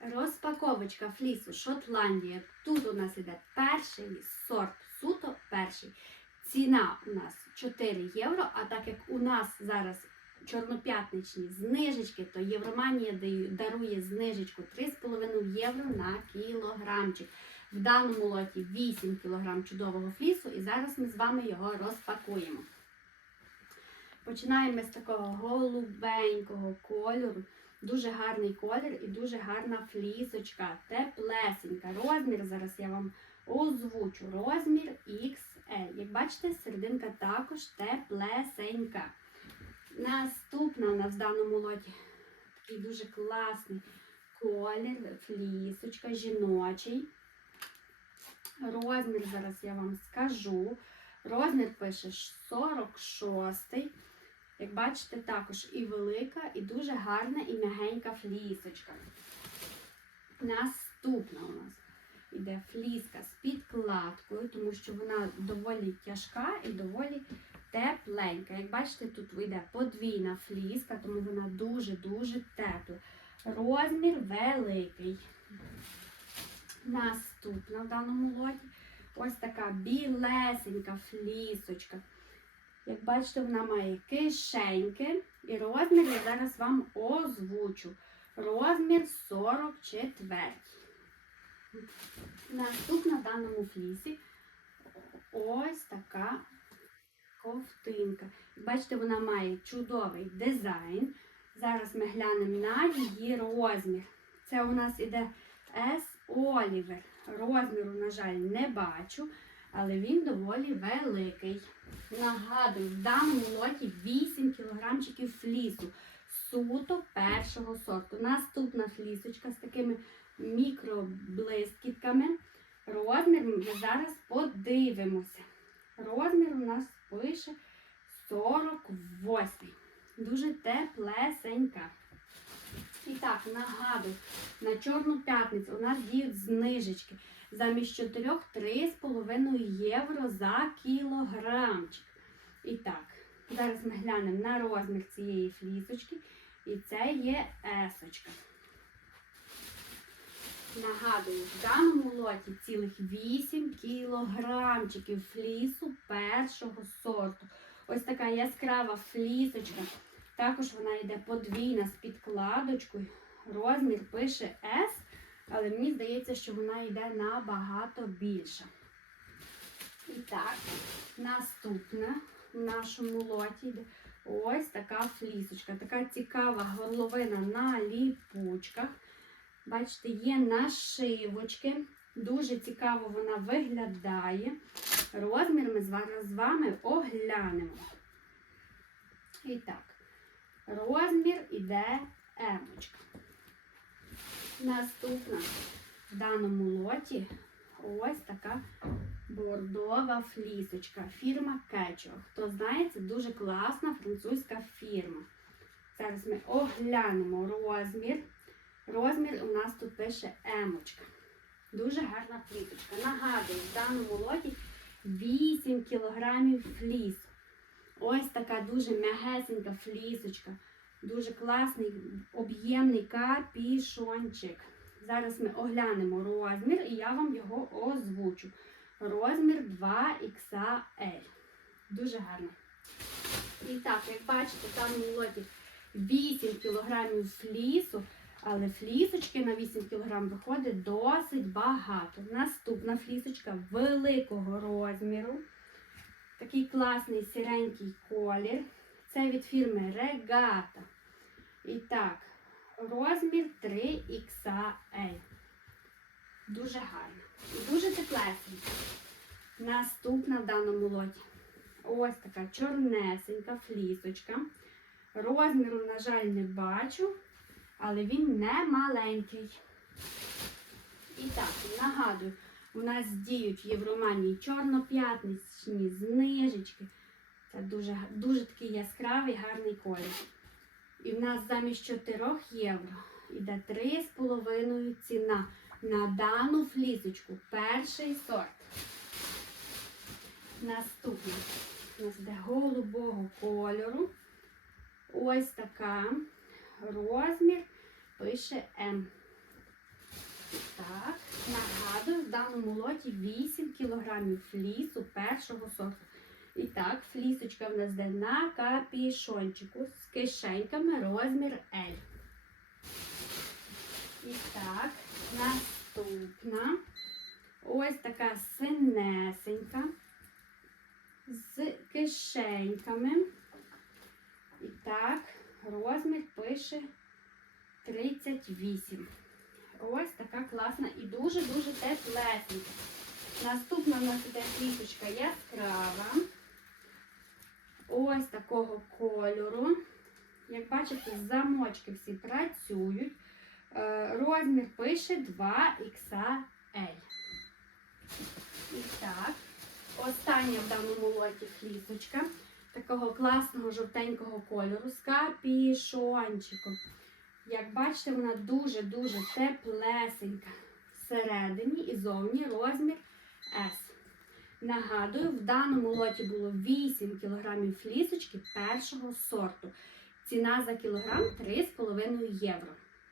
Розпаковочка флісу Шотландія. Тут у нас іде перший сорт, суто перший. Ціна у нас 4 євро. А так як у нас зараз чорноп'ятничні знижечки, то Євроманія дарує знижечку 3,5 євро на кілограмчик. В даному лоті 8 кг чудового флісу, і зараз ми з вами його розпакуємо. Починаємо з такого голубенького кольору. Дуже гарний колір і дуже гарна флісочка, теплесенька. Розмір зараз я вам озвучу. Розмір XL. Як бачите, серединка також теплесенька. Наступна у нас в даному лоті такий дуже класний колір, флісочка, жіночий. Розмір зараз я вам скажу. Розмір пише 46. Як бачите, також і велика, і дуже гарна, і м'ягенька флісочка. Наступна у нас іде фліска з підкладкою, тому що вона доволі тяжка і доволі тепленька. Як бачите, тут йде подвійна фліска, тому вона дуже-дуже тепла. Розмір великий. Наступна в даному лоті ось така білесенька флісочка. Як бачите, вона має кишеньки. І розмір я зараз вам озвучу. Розмір 44. Наступна в даному флісі ось така ковтинка. Бачите, вона має чудовий дизайн. Зараз ми глянемо на її розмір. Це у нас іде S Oliver. Розміру, на жаль, не бачу, але він доволі великий. Нагадую, в даному лоті 8 кілограмчиків флісу. Суто першого сорту. Наступна флісочка з такими мікроблискітками. Розмір ми зараз подивимося. Розмір у нас пише 48. Дуже теплесенька. І так, нагадую, на Чорну п'ятницю у нас діють знижечки. Замість 4 3,5 євро за кілограмчик. І так, зараз ми глянемо на розмір цієї флісочки. І це є есочка. Нагадую, в даному лоті цілих 8 кілограмчиків флісу першого сорту. Ось така яскрава флісочка. Також вона йде подвійна з підкладочкою. Розмір пише S, але мені здається, що вона йде набагато більша. І так, наступна в нашому лоті йде ось така флісочка. Така цікава горловина на ліпучках. Бачите, є нашивочки. Дуже цікаво вона виглядає. Розмір ми зараз з вами оглянемо. І так, розмір іде емочка. Наступна в даному лоті ось така бордова флісочка. Фірма Кетчо. Хто знає, це дуже класна французька фірма. Зараз ми оглянемо розмір. Розмір у нас тут пише емочка. Дуже гарна флісочка. Нагадую, в даному лоті 8 кілограмів флісу. Ось така дуже м'ягесенька флісочка. Дуже класний, об'ємний капішончик. Зараз ми оглянемо розмір і я вам його озвучу. Розмір 2XL. Дуже гарно. І так, як бачите, там в лоті 8 кг флісу, але флісочки на 8 кг виходить досить багато. Наступна флісочка великого розміру. Такий класний сіренький колір. Це від фірми Регата. І так, розмір 3XL. Дуже гарно. І дуже теплесенька. Наступна в даному лоті. Ось така чорнесенька флісочка. Розміру, на жаль, не бачу, але він не маленький. І так, нагадую, у нас діють в Євроманії чорноп'ятничні знижечки. Це дуже, дуже такий яскравий, гарний колір. І в нас замість 4 євро йде 3,5 ціна на дану флісочку. Перший сорт. Наступне у нас йде голубого кольору. Ось така. Розмір пише М. так, нагадую, в даному лоті 8 кг флісу першого сорту. І так, флісочка в нас йде на капішончику з кишеньками розмір L. І так, наступна. Ось така синесенька з кишеньками. І так, розмір пише 38. Ось така класна і дуже-дуже теплесенька. Наступна у нас іде флісочка яскрава. Ось такого кольору. Як бачите, замочки всі працюють. Е, Розмір пише 2XL. І так, остання в даному лоті флісочка такого класного жовтенького кольору з капішончиком. Як бачите, вона дуже-дуже теплесенька. Всередині і зовні розмір S. Нагадую, в даному лоті було 8 кг флісочки першого сорту. Ціна за кілограм 3,5 євро.